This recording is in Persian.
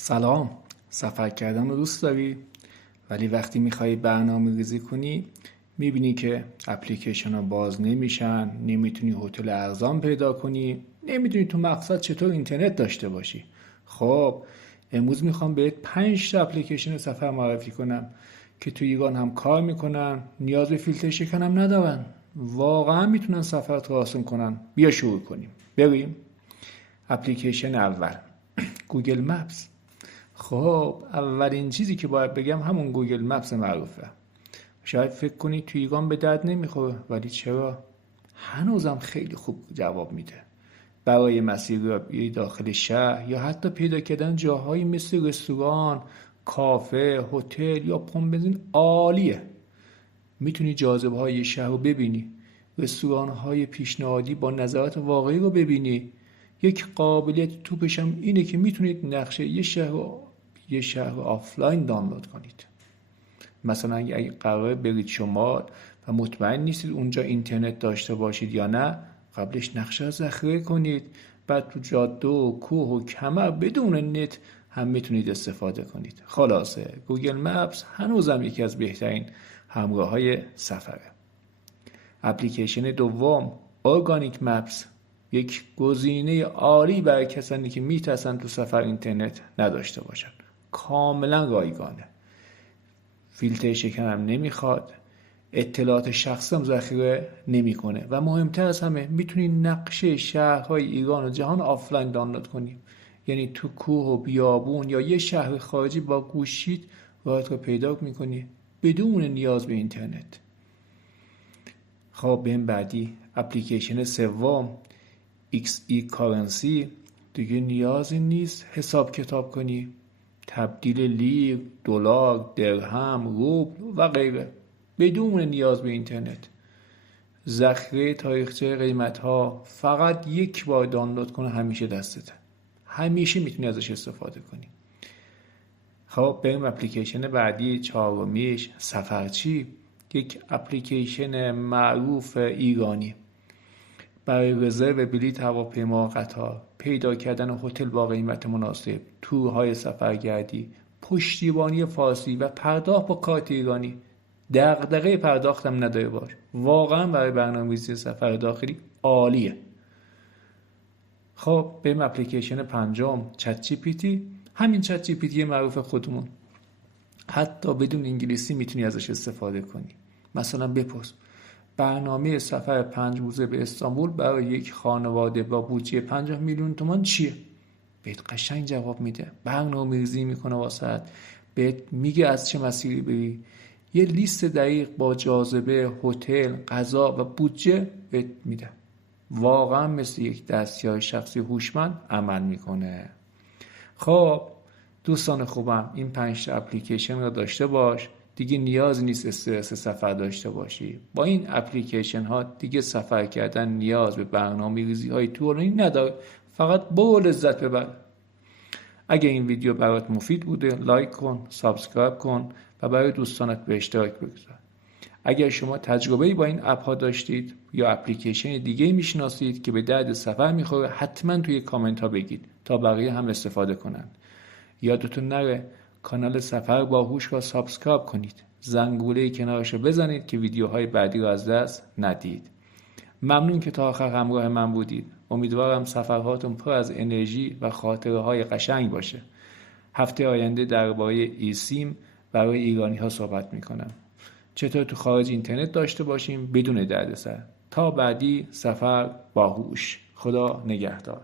سلام. سفر کردن رو دوست داری؟ ولی وقتی میخوای برنامه ریزی کنی میبینی که اپلیکیشن ها باز نمیشن، نمیتونی هتل ارزان پیدا کنی، نمیدونی تو مقصد چطور اینترنت داشته باشی. خب امروز میخوام بهت 5 تا اپلیکیشن سفر معرفی کنم که تو ایران هم کار میکنن، نیاز به فیلتر شکن هم ندارن، واقعا میتونن سفرت رو آسان کنن. بیا شروع کنیم. بریم. اپلیکیشن اول گوگل مپس. خب اولین چیزی که باید بگم همون گوگل مپس معروفه. شاید فکر کنی توی ایران به درد نمیخوره، ولی چرا؟ هنوزم خیلی خوب جواب میده. برای مسیریابی داخل شهر یا حتی پیدا کردن جاهایی مثل رستوران، کافه، هتل یا پمپ بنزین عالیه. میتونی جاذبه‌های یه شهر رو ببینی، رستوران‌های پیشنهادی با نظرات واقعی رو ببینی. یک قابلیت توپش هم اینه که میتونید نقشه یه شهر آفلاین دانلود کنید. مثلا اگه قراره برید شمال و مطمئن نیستید اونجا اینترنت داشته باشید یا نه، قبلش نقشه رو ذخیره کنید، بعد تو جاده و کوه و کمر بدون نت هم میتونید استفاده کنید. خلاصه گوگل مپس هنوزم یکی از بهترین همراه‌های سفره. اپلیکیشن دوم ارگانیک مپس، یک گزینه عالی برای کسانی که میترسن تو سفر اینترنت نداشته باشن. کاملا رایگانه، فیلتر شکن هم نمیخواد، اطلاعات شخصی هم ذخیره نمیکنه و مهمتر از همه میتونی نقشه شهرهای ایران و جهان آفلاین دانلود کنی. یعنی تو کوه و بیابون یا یه شهر خارجی با گوشیت راهت رو پیدا میکنی بدون نیاز به اینترنت. خب بریم بعدی. اپلیکیشن سوم XE کارنسی. دیگه نیازی نیست حساب کتاب کنی، تبدیل لیر، دلار، درهم، روبل و غیره بدون نیاز به اینترنت. ذخیره تاریخچه قیمت ها فقط یک بار دانلود کنه همیشه دستته، همیشه میتونی ازش استفاده کنی. خب بریم اپلیکیشن بعدی چهارمیش سفرچی، یک اپلیکیشن معروف ایرانی برای رزرو بلیط هواپیما، قطار، پیدا کردن هتل با قیمت مناسب، تورهای سفرگردی، پشتیبانی فارسی و پرداخت با کارت ایرانی. دغدغه پرداختم نداره باش. واقعا برای برنامه‌ریزی سفر داخلی عالیه. خب بریم اپلیکیشن پنجم چت جی پی تی. همین چت جی پی تی معروف خودمون، حتی بدون انگلیسی میتونی ازش استفاده کنی. مثلا بپرس برنامه سفر 5 روزه به استانبول برای یک خانواده با بودجه 50 میلیون تومان چیه؟ بهت قشنگ جواب میده، برنامه‌ریزی میکنه واسط، بهت میگه از چه مسیری بری، یه لیست دقیق با جاذبه، هتل، غذا و بودجه بهت میده. واقعا مثل یک دستیار شخصی هوشمند عمل میکنه. خب دوستان خوبم، این 5 تا اپلیکیشن رو داشته باش، دیگه نیاز نیست استرس سفر داشته باشی. با این اپلیکیشن ها دیگه سفر کردن نیاز به برنامه‌ریزی های طولانی نداره، فقط برو لذت ببر. اگه این ویدیو برات مفید بوده لایک کن، سابسکرایب کن و برای دوستانت به اشتراک بگذار. اگر شما تجربه‌ای با این اپ ها داشتید یا اپلیکیشن دیگه میشناسید که به درد سفر میخوره، حتما توی کامنت ها بگید تا بقیه هم استفاده کنن. یادتون نره کانال سفر باهوش رو سابسکرایب کنید، زنگوله کنارش رو بزنید که ویدیوهای بعدی رو از دست ندید. ممنون که تا آخر همراه من بودید. امیدوارم سفرهاتون پر از انرژی و خاطره های قشنگ باشه. هفته آینده درباره ای سیم برای ایرانی ها صحبت میکنم، چطور تو خارج اینترنت داشته باشیم بدون دردسر. تا بعدی سفر باهوش. خدا نگهدار.